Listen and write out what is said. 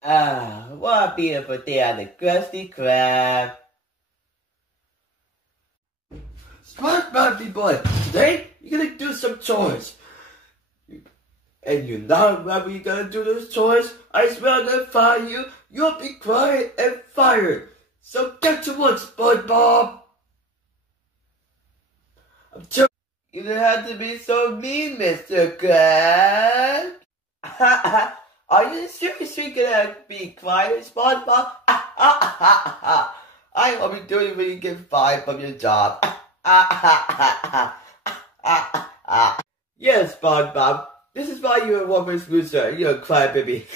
Ah, what a beautiful day on the Krusty Krab. SpongeBob boy, today you're gonna do some chores. And you're not whenever you're gonna do those chores, I swear I'm gonna fire you. You'll be quiet and fired. So get to work, SpongeBob. You don't have to be so mean, Mr. Krab. Are you seriously gonna be quiet, SpongeBob? I will be doing it when you get fired from your job. Yes, SpongeBob. This is why you're a woman's loser. You're a crybaby.